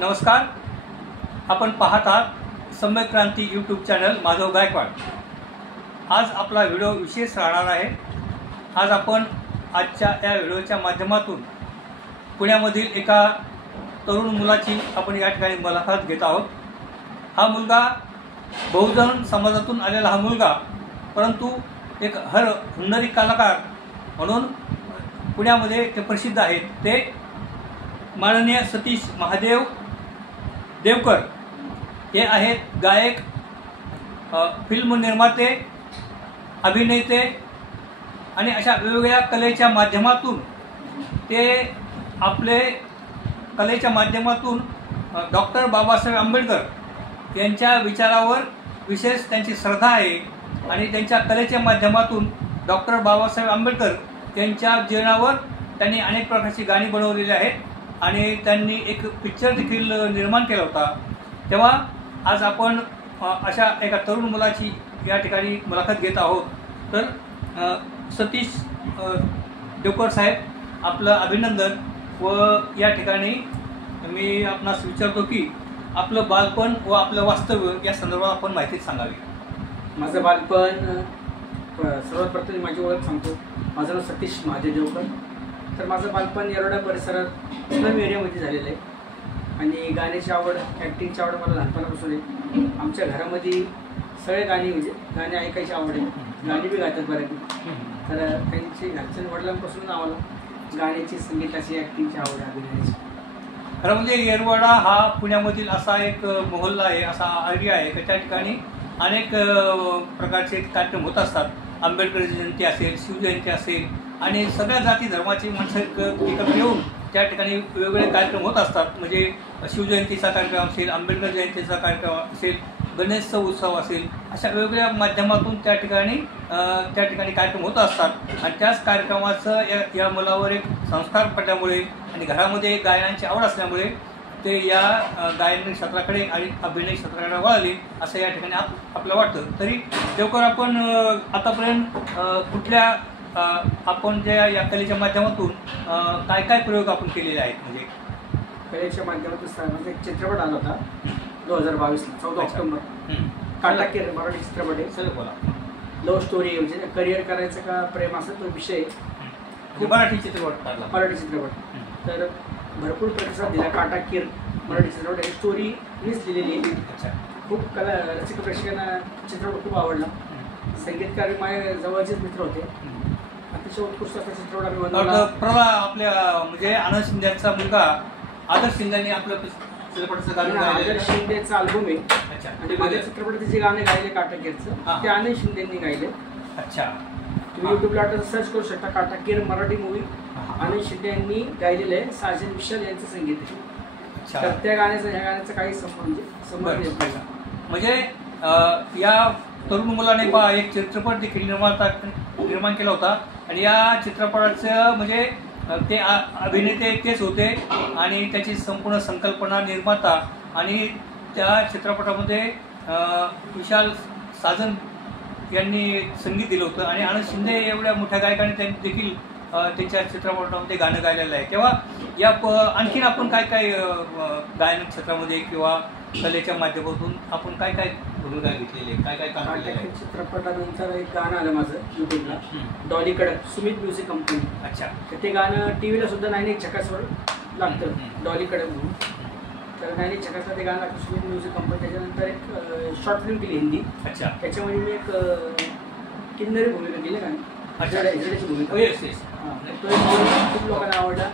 नमस्कार, आपण पाहत आहात सम्यक क्रांती यूट्यूब चॅनल माधव गायकवाड। आज आपला व्हिडिओ विशेष राहणार आहे। आज आपण आजच्या या व्हिडिओच्या माध्यमातून पुण्यामधील एका तरुण मुलाची आपण या ठिकाणी मुलाखत घेत आहोत। हा मुलगा बहुजन समाजातून आलेला हा मुलगा, परंतु एक हुन्नरी कलाकार म्हणून पुण्यामध्ये ते प्रसिद्ध आहेत। ते माननीय सतीश महादेव देवकर हे आहेत गायक, फिल्म निर्माते, अभिनेते आणि अशा वेगवेगळ्या कलेच्या माध्यमातून ते आपले कलेच्या माध्यमातून डॉक्टर बाबासाहेब आंबेडकर यांच्या विचारावर विशेष त्यांची श्रद्धा आहे आणि त्यांच्या कलेच्या माध्यमातून डॉक्टर बाबासाहेब आंबेडकर यांच्या जीवनावर त्यांनी अनेक प्रकारची गाणी बनवलेली आहेत आणि त्यांनी एक पिक्चर देखील निर्माण केला होता। तेव्हा आज आपण अशा एका तरुण मुलाची या ठिकाणी मुलाखत घेत आहोत। तर सतीश देवकर साहेब, आपलं अभिनंदन। व या ठिकाणी मी आपणास विचारतो की आपलं बालपण व आपलं वास्तव्य या संदर्भात आपण माहिती सांगावी। माझं बालपण, सर्वात प्रथम माझी ओळख सांगतो। माझं नाव सतीश महादेव देवकर। तर माझं बालपण येरवडा परिसरात स्लम एरियामध्ये झालेलं आहे आणि गाण्याची आवड, ॲक्टिंगची आवड मला लहानपणापासून आहे। आमच्या घरामध्ये सगळे गाणी ऐकायची आवड आहे। गाणी बी गातात बऱ्यापैकी। तर त्यांची घरच्या वडिलांपासून आम्हाला गाण्याची, संगीताची, ॲक्टिंगची आवड आहे, अभिनयाची। खरं म्हणजे येरवडा हा पुण्यामधील असा एक मोहल्ला आहे, असा एरिया आहे की त्या ठिकाणी अनेक प्रकारचे कार्यक्रम होत असतात। आंबेडकर जयंती असेल, शिवजयंती असेल आणि सगळ्या जाती धर्माची माणसं एकत्र येऊन त्या ठिकाणी वेगवेगळे कार्यक्रम होत असतात। म्हणजे शिवजयंतीचा कार्यक्रम असेल, आंबेडकर जयंतीचा कार्यक्रम असेल, गणेश उत्सव असेल, अशा वेगवेगळ्या माध्यमातून त्या ठिकाणी कार्यक्रम होत असतात। आणि त्याच कार्यक्रमाचं या मुलावर एक संस्कार पडल्यामुळे आणि घरामध्ये गायनाची आवड असल्यामुळे ते या गायन क्षेत्राकडे आणि अभिनय क्षेत्राकडे वळाले असं या ठिकाणी आपल्याला वाटतं। तरी देवकर, आपण आतापर्यंत कुठल्या आपण ज्या या कलेच्या माध्यमातून काय काय प्रयोग आपण केलेले आहेत? म्हणजे कलेच्या माध्यमातून माझा एक चित्रपट आला होता 2022 14 ऑक्टोबर, काटाकीर मराठी चित्रपट आहे। चल बोला। लव्ह स्टोरी, म्हणजे करिअर करायचं का प्रेम, असा तो विषय मराठी चित्रपट काढला, मराठी चित्रपट। तर भरपूर प्रतिसाद दिला। काटाकीर मराठी चित्रपट ही स्टोरी मीच लिहिलेली आहे। खूप रसिक प्रेक्षकांना चित्रपट खूप आवडला। संगीतकार माझ्या जवळचेच मित्र होते। अतिशय उत्कृष्ट असा चित्रपट आम्ही बनवला। आपल्या म्हणजे आनंद शिंदेचा मुलगा आदर्श शिंदेने आपलं चित्रपटाचं गाणं, आदर्श शिंदेचा अल्बम आहे आणि माझ्या चित्रपटाचे जे गाणे गायले काटाकीरचं ते आनंद शिंदेंनी गायले। अच्छा, तुम्ही युट्यूबला सर्च करू शकता, काटाकीर मराठी मूवी आनंद शिंदे यांनी गायलेलं आहे। साजन विशाल यांचं संगीत आहे। तर त्या गाण्याचं काही संबंध नाही। म्हणजे या तरुण मुलाने एक चित्रपट देखील निर्माण केला होता आणि या चित्रपटाचं म्हणजे ते अभिनेते तेच होते आणि त्याची संपूर्ण संकल्पना, निर्माता आणि त्या चित्रपटामध्ये विशाल साजन यांनी संगीत दिलं होतं आणि आनंद शिंदे एवढ्या मोठ्या गायकाने त्यांनी देखील त्यांच्या चित्रपटामध्ये गाणं गायलेलं आहे। तेव्हा या आणखीन आपण काय काय गायन क्षेत्रामध्ये किंवा कलेच्या माध्यमातून आपण काय काय भूमिका घेतलेली आहे, काय काय काम केलेलं आहे? चित्रपटानंतर एक गाणं आलं माझं युट्यूबला, डॉलीकडे, सुमित म्युझिक कंपनी। अच्छा, तर ते गाणं टीव्हीला सुद्धा 9 चकासवर लागतं, डॉलीकडे म्हणून। तर 9 चकासला ते गाणं लागतं, सुमित म्युझिक कंपनी। त्याच्यानंतर एक शॉर्ट फिल्म केली हिंदी। अच्छा, त्याच्यामध्ये मी एक किन्नरी भूमिका केली, गाणी हिजड्याची भूमिका। तो खूप लोकांना आवडला।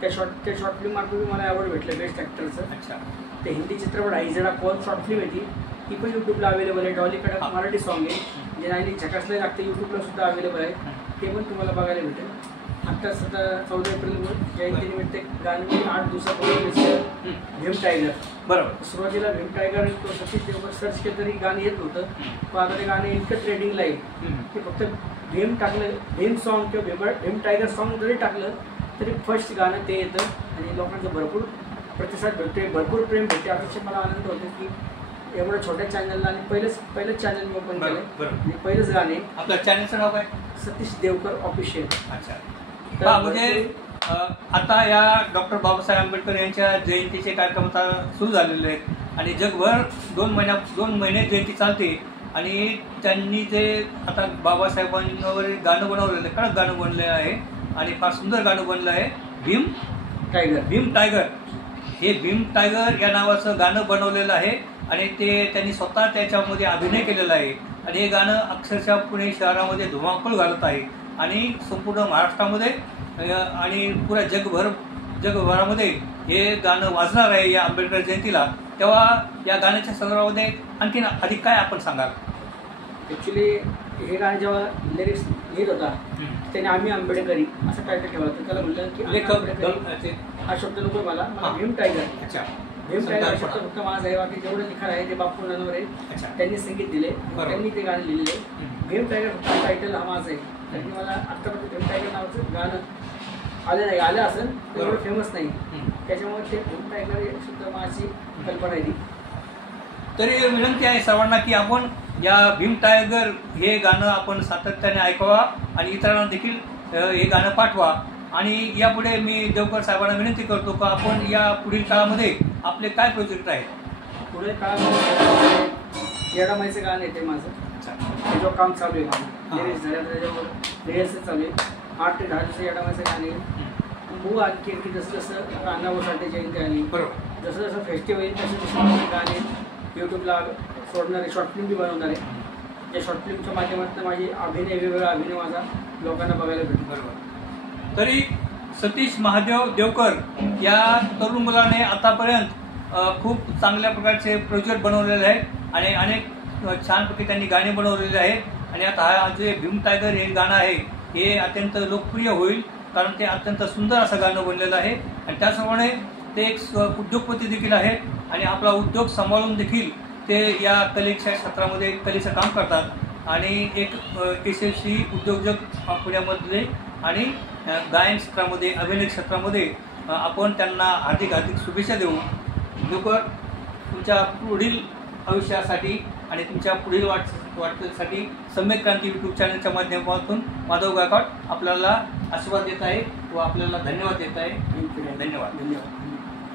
त्या शॉर्ट फिल्म मार्फत मला अवॉर्ड भेटलं बेस्ट ॲक्टरचं। अच्छा, ते हिंदी चित्रपट आहे हिजडा कॉल शॉर्ट फिल्म आहे ती पण यूट्यूबला अवेलेबल आहे। डॉलीकडे मराठी सॉन्ग आहे जे 9 चकासला लागते, यूट्यूबला सुद्धा अवेलेबल आहे। ते पण तुम्हाला बघायला भेटेल। आता सध्या 14 एप्रिलवर जयंतीनिमित्त गाणी 8 दिवसापूर्वी भीम टायगर, बरोबर। सुरुवातीला भीम टायगर सतीश देवकर सर्च केलं तरी गाणं येत नव्हतं, पण आता ते गाणं इतकं ट्रेंडिंगला आहे की फक्त भीम टाकलं, भीम सॉन्ग किंवा भीम टायगर सॉन्ग जरी टाकलं तरी फर्स्ट गाणं ते येतं आणि लोकांचा भरपूर प्रतिसाद भेटते, भरपूर प्रेम भेटते। अतिशय मला आनंद होतो की एवढ्या छोट्या चॅनलला आणि पहिलंच चॅनल मी ओपन केलं आणि पहिलंच गाणे। आपल्या चॅनलचं नाव काय? सतीश देवकर ऑफिशियल। अच्छा, म्हणजे आता या डॉक्टर बाबासाहेब आंबेडकर यांच्या जयंतीचे कार्यक्रम आता सुरू झालेले आहेत आणि जगभर 2 महिने जयंती चालते आणि त्यांनी जे आता बाबासाहेबांवर गाणं बनवलेलं आहे, कडक गाणं बनलेलं आहे आणि फार सुंदर गाणं बनलं आहे, भीम टायगर. हे भीम टायगर या नावाचं गाणं बनवलेलं आहे आणि ते त्यांनी स्वतः त्याच्यामध्ये अभिनय केलेला आहे आणि हे गाणं अक्षरशः पुणे शहरामध्ये धुमाकूळ घालत आहे आणि संपूर्ण महाराष्ट्रामध्ये आणि पुऱ्या जगभरामध्ये हे गाणं वाजणार आहे या आंबेडकर जयंतीला. तेव्हा या गाण्याच्या संदर्भामध्ये आणखीन अधिक काय आपण सांगाल? ॲक्च्युली हे गाणं जेव्हा लिरिक्स लिहित होता त्याने आम्ही आंबेडकरी असं टायटल ठेवलं होतं. त्याला म्हटलं की आंबेडकरी हा शब्द नको मला भीम टायगर. भीम टायगर हा शब्द फक्त माझा आहे, बाकी जेवढं लिखाण आहे ते बापू नानवर आहे, त्यांनी संगीत दिले, त्यांनी ते गाणं लिहिलेले. भीम टायगर फक्त टायटल हा माझा आहे. त्यांनी मला आत्तापर्यंत भीम टायगर नावाचं गाणं आलं असेल तेवढं फेमस नाही, त्याच्यामुळे ते भीम टायगर हे सुद्धा माझी कल्पना आहे. तरी विनंती आहे सर्वांना की आपण या भीम टायगर हे गाणं आपण सातत्याने ऐकावा आणि इतरांना देखील हे गाणं पाठवा. आणि यापुढे मी देवकर साहेबांना विनंती करतो का आपण या पुढील काळामध्ये आपले काय प्रोजेक्ट आहेत? पुढील काळामध्ये येडामाईचं गाणं येते माझं, त्याच्यावर काम चालू आहे. माझं लिरिक्स झाल्या त्याच्यावर रिहर्सल चालू आहे. 8 ते 10 दिवस येडामाईचं गाणं आहे. बघू आणखी की जसं जसं अण्णाभाऊ जयंती आली, जसं जसं फेस्टिवल येईल तसं तसं गाणे यूट्यूबला सोडणार आहे. शॉर्ट फिल्म बी बनवणार आहे. या शॉर्ट फिल्मच्या माध्यमातून माझी वेगवेगळा अभिनय माझा लोकांना बघायला भेटेल. बरोबर. तरी सतीश महादेव देवकर या तरुण मुलाने आतापर्यंत खूप चांगल्या प्रकारचे प्रोजेक्ट बनवलेले आहेत आणि अनेक छानपैकी त्यांनी गाणे बनवलेले आहेत आणि आता हा जे भीम टायगर हे गाणं आहे हे अत्यंत लोकप्रिय होईल, कारण ते अत्यंत सुंदर असं गाणं बनलेलं आहे. आणि त्याचप्रमाणे ते एक उद्योगपती देखील आहेत आणि आपला उद्योग सांभाळून देखील ते या कलेच्या क्षेत्रामध्ये कलेचं काम करतात आणि एक यशस्वी उद्योजक पुण्यामधले आणि गायन क्षेत्रामध्ये अभिनय क्षेत्रामध्ये आपण त्यांना हार्दिक शुभेच्छा देऊ. लवकर तुमच्या पुढील आयुष्यासाठी आणि तुमच्या पुढील वाटचालीसाठी सम्यक क्रांती यूट्यूब चॅनलच्या माध्यमातून माधव गायकवाड आपल्याला आशीर्वाद देत आहे व आपल्याला धन्यवाद देत आहे. धन्यवाद.